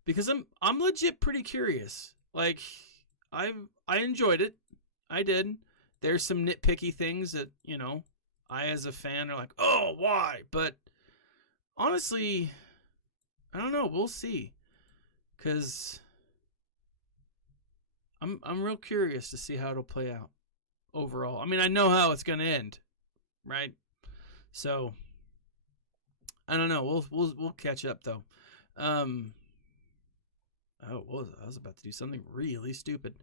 Because I'm legit pretty curious. Like, I enjoyed it. I did. There's some nitpicky things that, you know, I as a fan are like, oh, why? But honestly, I don't know. We'll see. Because I'm real curious to see how it'll play out overall. I mean, I know how it's going to end, right? So I don't know. We'll catch up though. Oh, I was about to do something really stupid.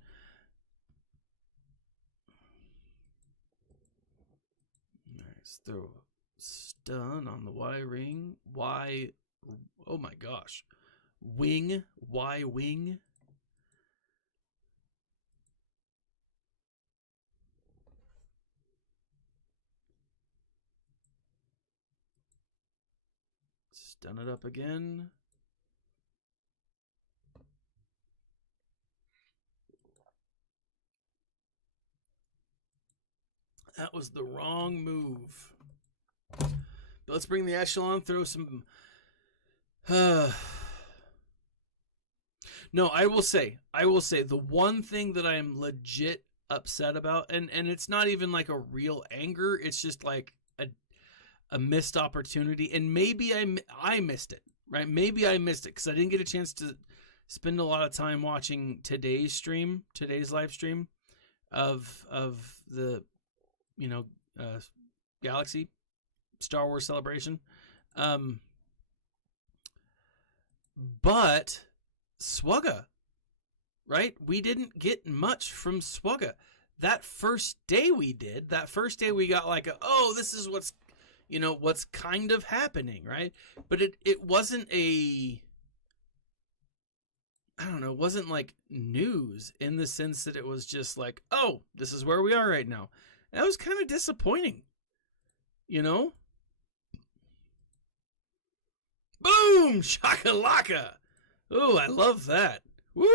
All right, let's throw stun on the Y ring. Y. Oh my gosh. Wing. Y wing. Stun it up again. That was the wrong move. But let's bring the echelon, throw some... No, I will say, the one thing that I am legit upset about, and it's not even like a real anger, it's just like a missed opportunity, and maybe I missed it, right? Maybe I missed it because I didn't get a chance to spend a lot of time watching today's live stream of the, you know, Galaxy Star Wars Celebration. But Swugga, right? We didn't get much from Swugga. That first day we got like this is what's, you know, what's kind of happening, right? But it wasn't it wasn't like news in the sense that it was just like, oh, this is where we are right now. And that was kind of disappointing, you know? Boom! Shakalaka! Ooh, I love that. Woo!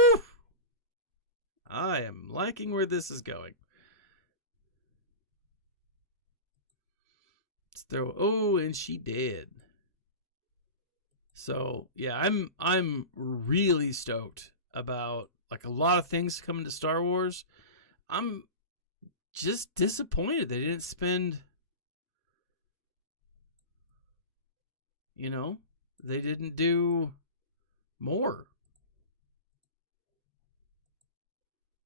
I am liking where this is going. Let's throw... Oh, and she did. So, yeah, I'm really stoked about, like, a lot of things coming to Star Wars. I'm just disappointed they didn't spend... You know? They didn't do more.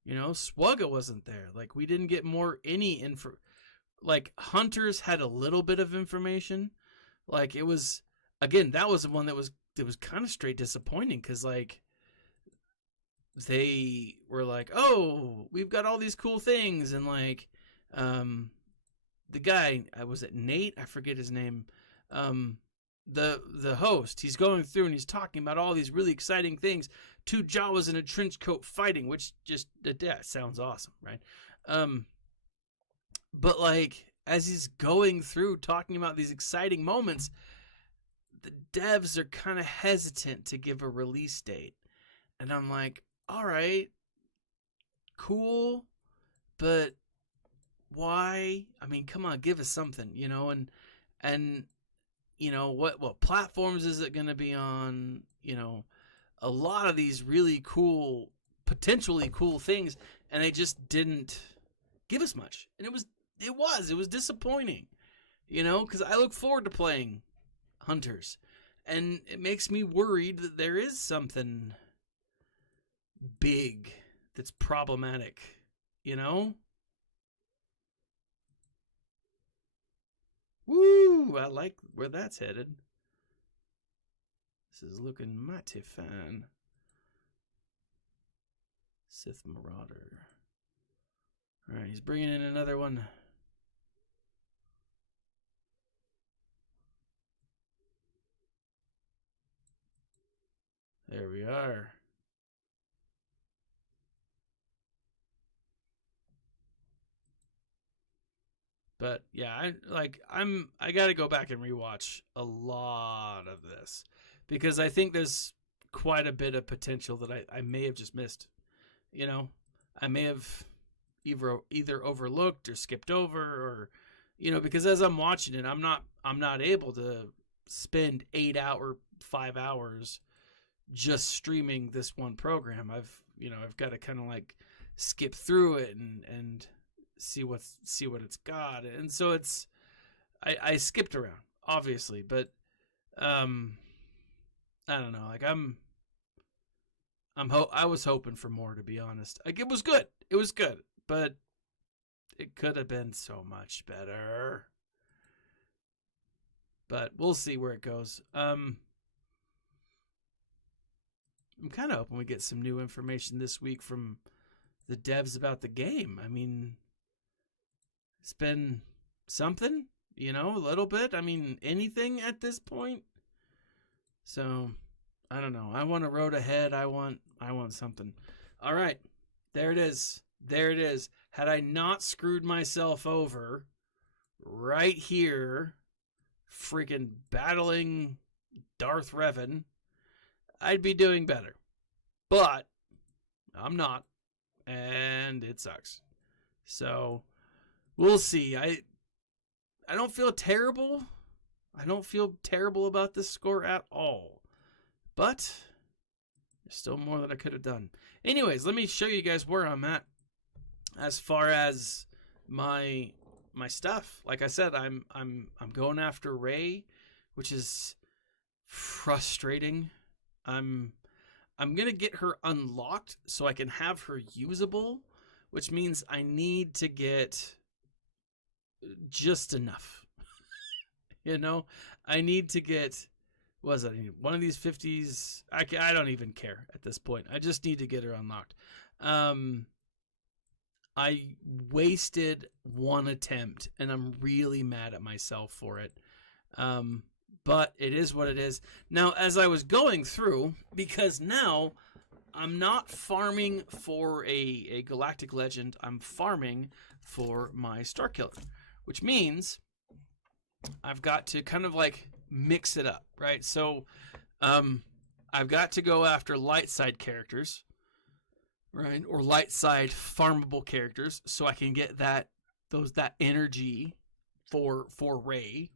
You know, Swugga wasn't there. Like, we didn't get more any info. Like, Hunters had a little bit of information. Like, it was, again, that was the one that was kind of straight disappointing, because, like, they were like, oh, we've got all these cool things, and, like, the guy, was it Nate? I forget his name. The host, he's going through and he's talking about all these really exciting things. 2 Jawas in a trench coat fighting, which just, that sounds awesome, right? But like, as he's going through talking about these exciting moments, the devs are kind of hesitant to give a release date. And I'm like, all right, cool, but why? I mean, come on, give us something, you know, and you know, what platforms is it going to be on? You know, a lot of these really cool, potentially cool things, and they just didn't give us much. And it was disappointing, you know, because I look forward to playing Hunters, and it makes me worried that there is something big that's problematic, you know? Woo! I like where that's headed. This is looking mighty fine. Sith Marauder. Alright, he's bringing in another one. There we are. But yeah, I got to go back and rewatch a lot of this, because I think there's quite a bit of potential that I may have just missed, I may have either overlooked or skipped over, or because as I'm watching it, I'm not able to spend 5 hours just streaming this one program. I've got to kind of like skip through it and see what it's got. And so I skipped around, obviously, but I don't know, like I was hoping for more, to be honest. Like it was good, but it could have been so much better. But we'll see where it goes. I'm kind of hoping we get some new information this week from the devs about the game. I mean, it's been something, a little bit. I mean, anything at this point. So, I don't know. I want a road ahead. I want something. All right. There it is. Had I not screwed myself over right here, freaking battling Darth Revan, I'd be doing better. But I'm not, and it sucks. So we'll see. I don't feel terrible. I don't feel terrible about this score at all. But there's still more that I could have done. Anyways, let me show you guys where I'm at as far as my stuff. Like I said, I'm going after Rey, which is frustrating. I'm gonna get her unlocked so I can have her usable, which means I need to get just enough. I need to get, what is that? One of these 50s. I don't even care at this point. I just need to get her unlocked. I wasted one attempt, and I'm really mad at myself for it. But it is what it is. Now, as I was going through, because now I'm not farming for a galactic legend, I'm farming for my Starkiller, which means I've got to kind of like mix it up, right? So I've got to go after light side characters, right? Or light side farmable characters, so I can get that energy for Rey.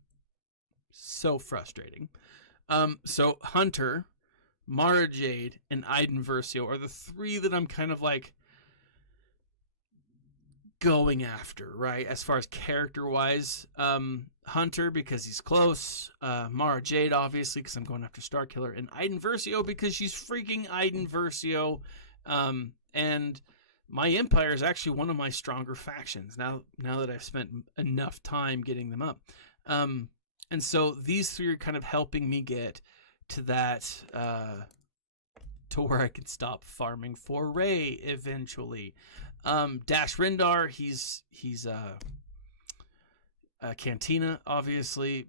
So frustrating. So Hunter, Mara Jade, and Iden Versio are the three that I'm kind of like going after, right? As far as character wise, Hunter because he's close, Mara Jade obviously because I'm going after Starkiller, and Iden Versio because she's freaking Iden Versio. And my Empire is actually one of my stronger factions now that I've spent enough time getting them up. And so these three are kind of helping me get to that, to where I can stop farming for Rey eventually. Dash Rendar, he's a Cantina, obviously.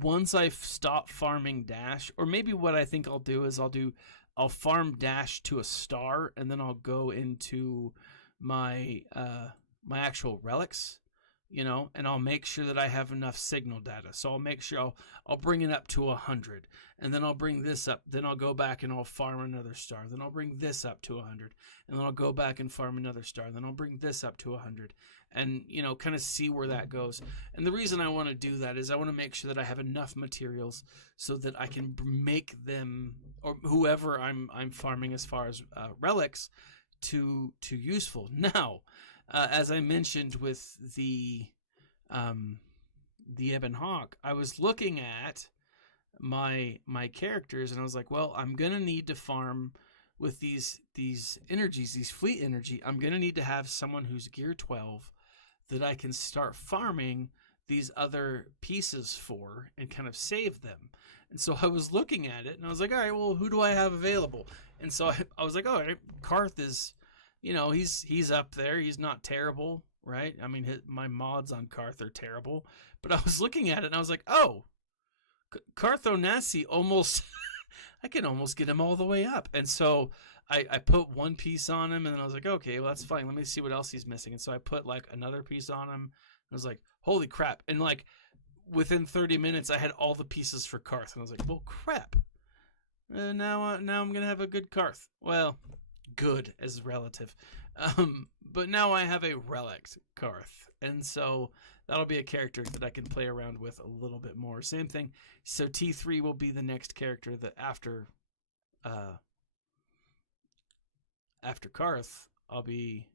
Once I stop farming Dash, or maybe what I think I'll do is I'll farm Dash to a star, and then I'll go into my my actual relics, and I'll make sure that I have enough signal data. So I'll make sure I'll bring it up to 100, and then I'll bring this up. Then I'll go back and I'll farm another star. Then I'll bring this up to 100, and then I'll go back and farm another star. Then I'll bring this up to 100, and kind of see where that goes. And the reason I want to do that is I want to make sure that I have enough materials so that I can make them, or whoever I'm farming as far as relics, to useful. Now, as I mentioned with the Ebon Hawk, I was looking at my characters, and I was like, well, I'm gonna need to farm with these energies, these fleet energy. I'm gonna need to have someone who's gear 12 that I can start farming these other pieces for and kind of save them. And so I was looking at it, and I was like, all right, well, who do I have available? And so I was like, all right, Karth is, he's up there. He's not terrible, right? I mean, my mods on Karth are terrible. But I was looking at it, and I was like, oh, Karth Onasi almost, I can almost get him all the way up. And so I put one piece on him, and then I was like, okay, well, that's fine. Let me see what else he's missing. And so I put like another piece on him. I was like, holy crap. And like within 30 minutes, I had all the pieces for Karth. And I was like, well, crap. Now I'm going to have a good Karth. Well, good as relative. But now I have a relict Karth, and so that'll be a character that I can play around with a little bit more. Same thing. So T3 will be the next character that after Karth, I'll be.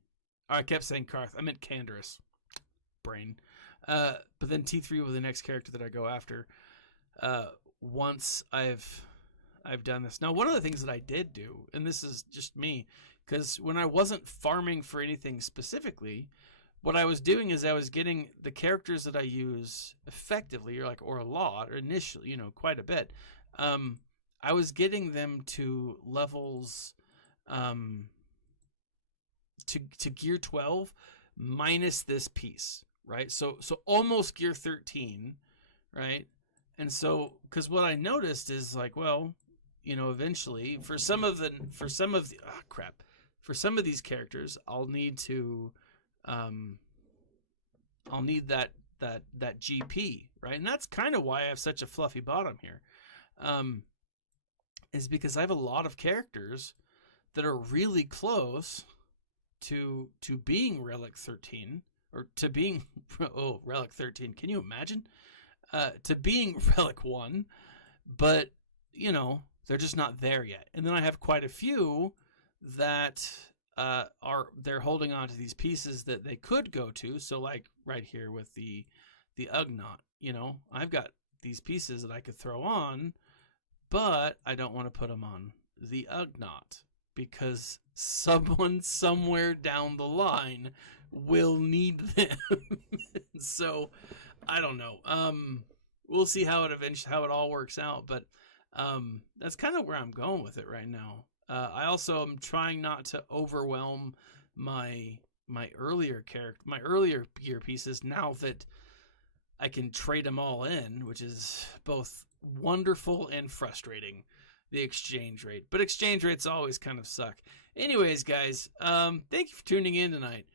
Oh, I kept saying Karth. I meant Canderous. Brain. But then T3 will be the next character that I go after. Once I've done this. Now, one of the things that I did do, and this is just me, because when I wasn't farming for anything specifically, what I was doing is I was getting the characters that I use effectively, or a lot, or initially, quite a bit. I was getting them to levels, to gear 12 minus this piece, right? So almost gear 13, right? And so, because what I noticed is like, well, eventually for some of these characters, I'll need that GP, right? And that's kind of why I have such a fluffy bottom here, is because I have a lot of characters that are really close to being Relic 13, or to being Relic 13. Can you imagine? To being Relic 1, but they're just not there yet. And then I have quite a few that they're holding on to these pieces that they could go to. So like right here with the Ugnaught, I've got these pieces that I could throw on, but I don't want to put them on the Ugnaught because someone somewhere down the line will need them. So I don't know. We'll see how it all works out, but that's kind of where I'm going with it right now. I also am trying not to overwhelm my earlier gear pieces now that I can trade them all in, which is both wonderful and frustrating, the exchange rate. But exchange rates always kind of suck. Anyways, guys, thank you for tuning in tonight.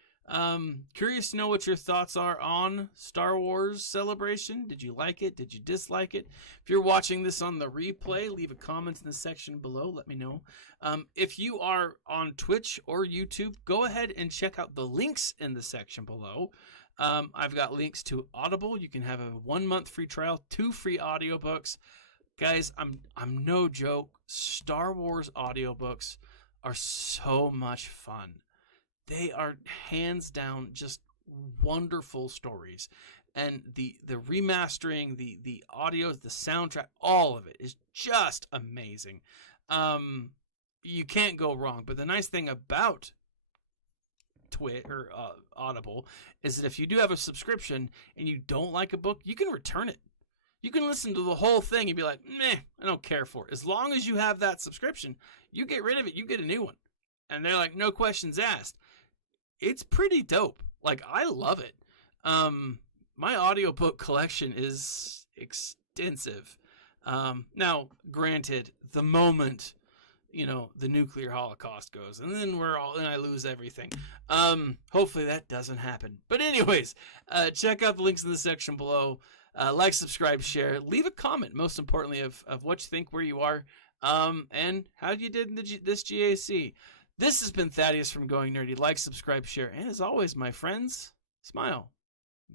Curious to know what your thoughts are on Star Wars Celebration. Did you like it? Did you dislike it? If you're watching this on the replay, leave a comment in the section below. Let me know. If you are on Twitch or YouTube, go ahead and check out the links in the section below. I've got links to Audible. You can have a 1-month free trial, 2 free audiobooks. Guys, I'm no joke. Star Wars audiobooks are so much fun. They are hands down just wonderful stories. And the remastering, the audio, the soundtrack, all of it is just amazing. You can't go wrong. But the nice thing about Audible is that if you do have a subscription and you don't like a book, you can return it. You can listen to the whole thing and be like, meh, I don't care for it. As long as you have that subscription, you get rid of it, you get a new one. And they're like, no questions asked. It's pretty dope. Like, I love it. My audiobook collection is extensive. Now, granted, the moment, the nuclear holocaust goes, and then I lose everything. Hopefully that doesn't happen. But anyways, check out the links in the section below. Like, subscribe, share, leave a comment, most importantly, of what you think, where you are, and how you did in this GAC. This has been Thaddeus from Going Nerdy. Like, subscribe, share, and as always, my friends, smile.